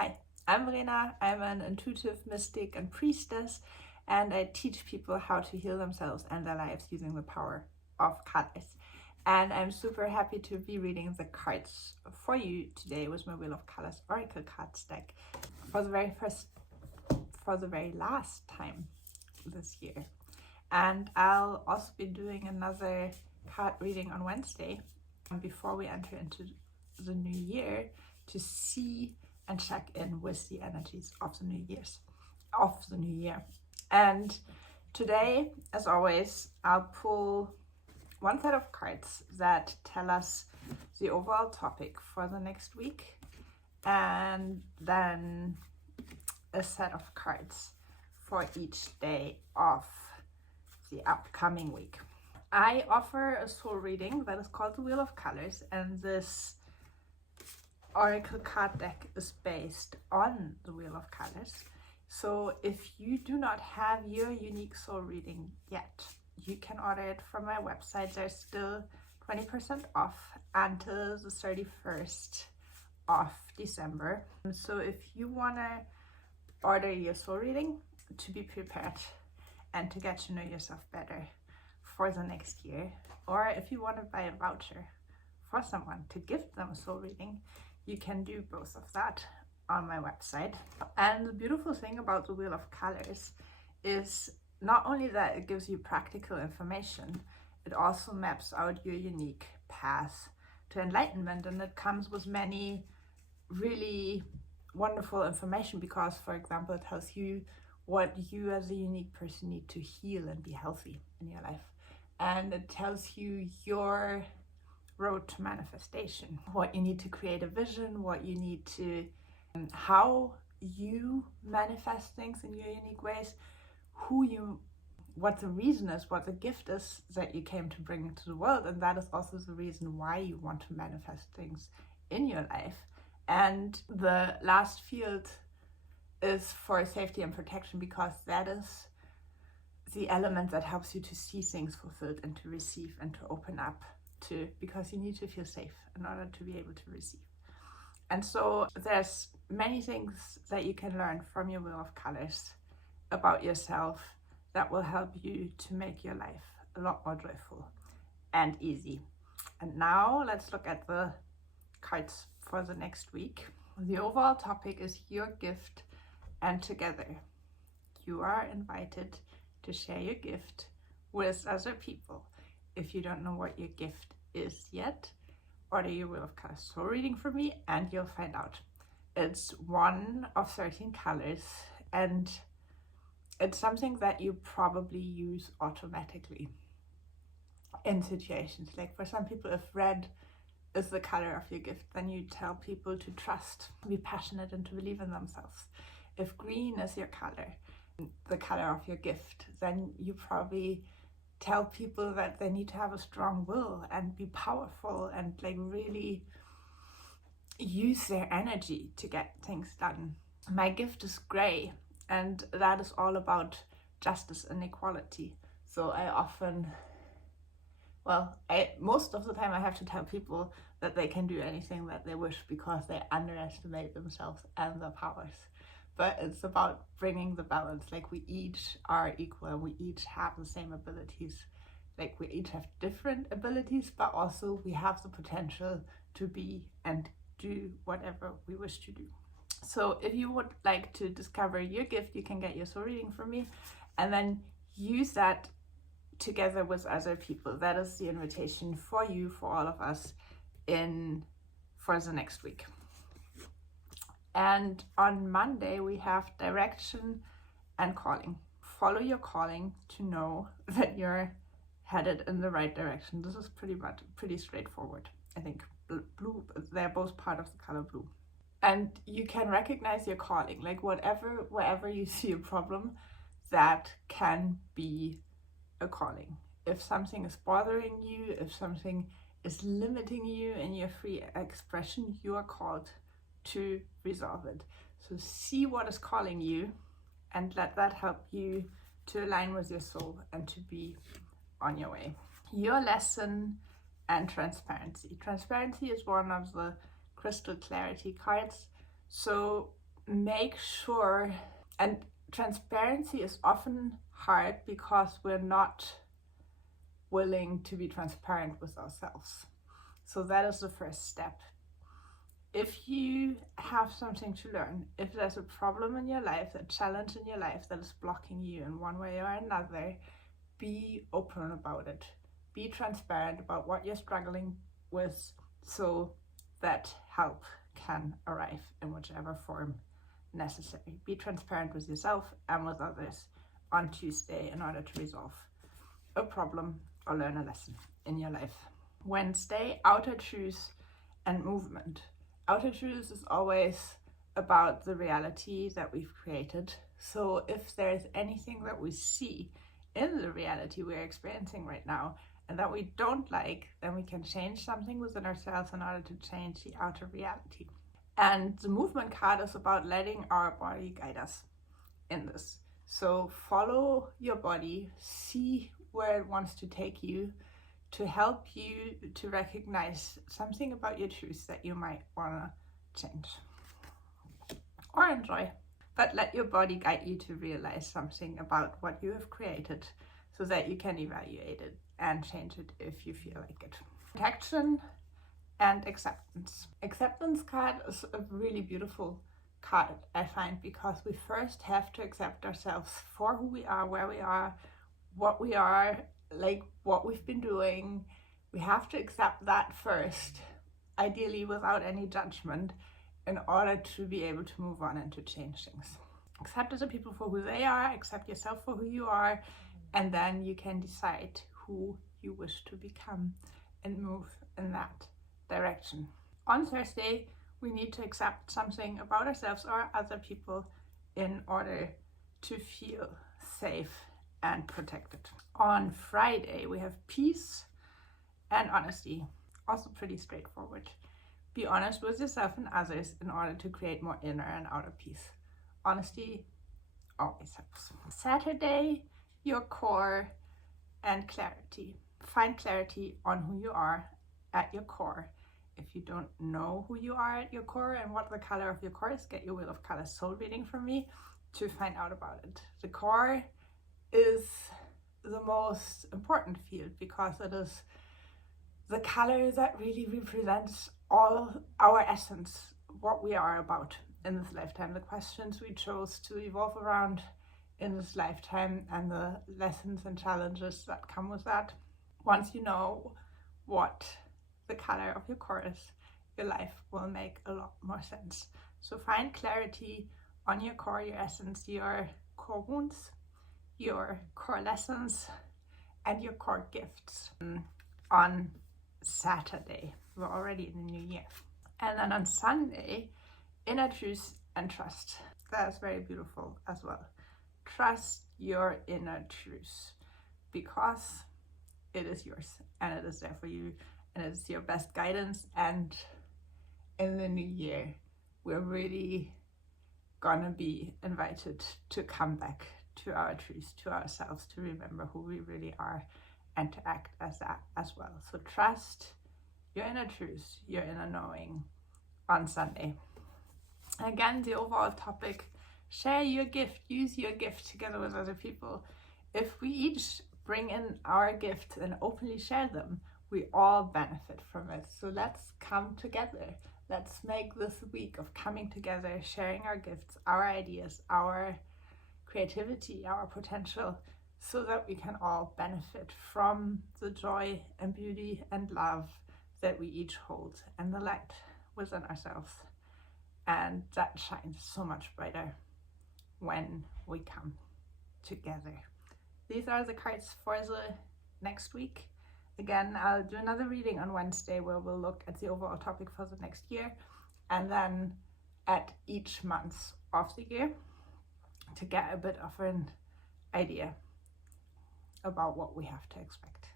Hi, I'm Verena. I'm an intuitive mystic and priestess, and I teach people how to heal themselves and their lives using the power of colors. And I'm super happy to be reading the cards for you today with my Wheel of Colors Oracle cards deck for the very last time this year. And I'll also be doing another card reading on Wednesday before we enter into the new year to see and check in with the energies of the new year. And today, as always, I'll pull one set of cards that tell us the overall topic for the next week, and then a set of cards for each day of the upcoming week. I offer a soul reading that is called the Wheel of Colors, and this Oracle card deck is based on the Wheel of Colors. So if you do not have your unique soul reading yet, you can order it from my website. There's still 20% off until the 31st of December. So if you want to order your soul reading to be prepared and to get to know yourself better for the next year, or if you want to buy a voucher for someone to gift them a soul reading, you can do both of that on my website. And the beautiful thing about the Wheel of Colors is not only that it gives you practical information, it also maps out your unique path to enlightenment, and it comes with many really wonderful information because, for example, it tells you what you as a unique person need to heal and be healthy in your life. And it tells you your road to manifestation, what you need to create a vision, what you need to, how you manifest things in your unique ways, what the reason is, what the gift is that you came to bring into the world. And that is also the reason why you want to manifest things in your life. And the last field is for safety and protection, because that is the element that helps you to see things fulfilled and to receive and to open up to, because you need to feel safe in order to be able to receive. And so there's many things that you can learn from your Wheel of Colors about yourself that will help you to make your life a lot more joyful and easy. And now let's look at the cards for the next week. The overall topic is your gift, and together you are invited to share your gift with other people. If you don't know what your gift is yet, order your Wheel of Colors soul reading from me and you'll find out. It's one of 13 colors, and it's something that you probably use automatically in situations. Like for some people, if red is the color of your gift, then you tell people to trust, be passionate, and to believe in themselves. If green is your color, the color of your gift, then you probably tell people that they need to have a strong will and be powerful and like really use their energy to get things done. My gift is gray, and that is all about justice and equality. So most of the time I have to tell people that they can do anything that they wish because they underestimate themselves and their powers. But it's about bringing the balance. Like, we each are equal, we each have the same abilities. Like, we each have different abilities, but also we have the potential to be and do whatever we wish to do. So if you would like to discover your gift, you can get your soul reading from me and then use that together with other people. That is the invitation for you, for all of us, for the next week. And on Monday, we have direction and calling. Follow your calling to know that you're headed in the right direction. This is pretty straightforward. I think blue, they're both part of the color blue. And you can recognize your calling, like wherever you see a problem, that can be a calling. If something is bothering you, if something is limiting you in your free expression, you are called to resolve it. So see what is calling you and let that help you to align with your soul and to be on your way. Your lesson and transparency. Transparency is one of the crystal clarity cards. So make sure, and transparency is often hard because we're not willing to be transparent with ourselves. So that is the first step. If you have something to learn, if there's a problem in your life, a challenge in your life that is blocking you in one way or another, be open about it. Be transparent about what you're struggling with so that help can arrive in whichever form necessary. Be transparent with yourself and with others on Tuesday in order to resolve a problem or learn a lesson in your life. Wednesday, outer truth and movement. Outer truth is always about the reality that we've created. So if there's anything that we see in the reality we're experiencing right now and that we don't like, then we can change something within ourselves in order to change the outer reality. And the movement card is about letting our body guide us in this. So follow your body, see where it wants to take you, to help you to recognize something about your truth that you might want to change or enjoy. But let your body guide you to realize something about what you have created so that you can evaluate it and change it if you feel like it. Protection and acceptance. Acceptance card is a really beautiful card, I find, because we first have to accept ourselves for who we are, where we are, what we are, like what we've been doing. We have to accept that first, ideally without any judgment, in order to be able to move on and to change things. Accept other people for who they are, accept yourself for who you are, and then you can decide who you wish to become and move in that direction. On Thursday, we need to accept something about ourselves or other people in order to feel safe and protected. On Friday, we have peace and honesty. Also pretty straightforward. Be honest with yourself and others in order to create more inner and outer peace. Honesty always helps. Saturday, your core and clarity. Find clarity on who you are at your core. If you don't know who you are at your core and what the color of your core is, get your Wheel of Color soul reading from me to find out about it. The core is the most important field because it is the color that really represents all our essence, what we are about in this lifetime, the questions we chose to evolve around in this lifetime, and the lessons and challenges that come with that. Once you know what the color of your core is, your life will make a lot more sense. So find clarity on your core, your essence, your core wounds, your core lessons, and your core gifts on Saturday. We're already in the new year. And then on Sunday, inner truth and trust. That is very beautiful as well. Trust your inner truth because it is yours and it is there for you and it's your best guidance. And in the new year, we're really gonna be invited to come back to our truth, to ourselves, to remember who we really are and to act as that as well. So trust your inner truth, your inner knowing on Sunday. Again, the overall topic, share your gift, use your gift together with other people. If we each bring in our gifts and openly share them, we all benefit from it. So let's come together. Let's make this week of coming together, sharing our gifts, our ideas, our creativity, our potential, so that we can all benefit from the joy and beauty and love that we each hold and the light within ourselves. And that shines so much brighter when we come together. These are the cards for the next week. Again, I'll do another reading on Wednesday where we'll look at the overall topic for the next year and then at each month of the year to get a bit of an idea about what we have to expect.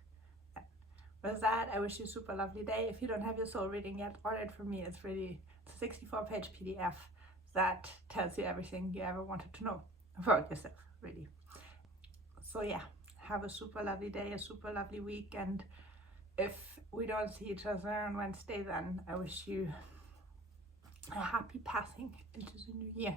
With that, I wish you a super lovely day. If you don't have your soul reading yet, order it from me. It's a 64-page PDF that tells you everything you ever wanted to know about yourself, really. So yeah, have a super lovely day, a super lovely week, and if we don't see each other on Wednesday, then I wish you a happy passing into the new Yeah.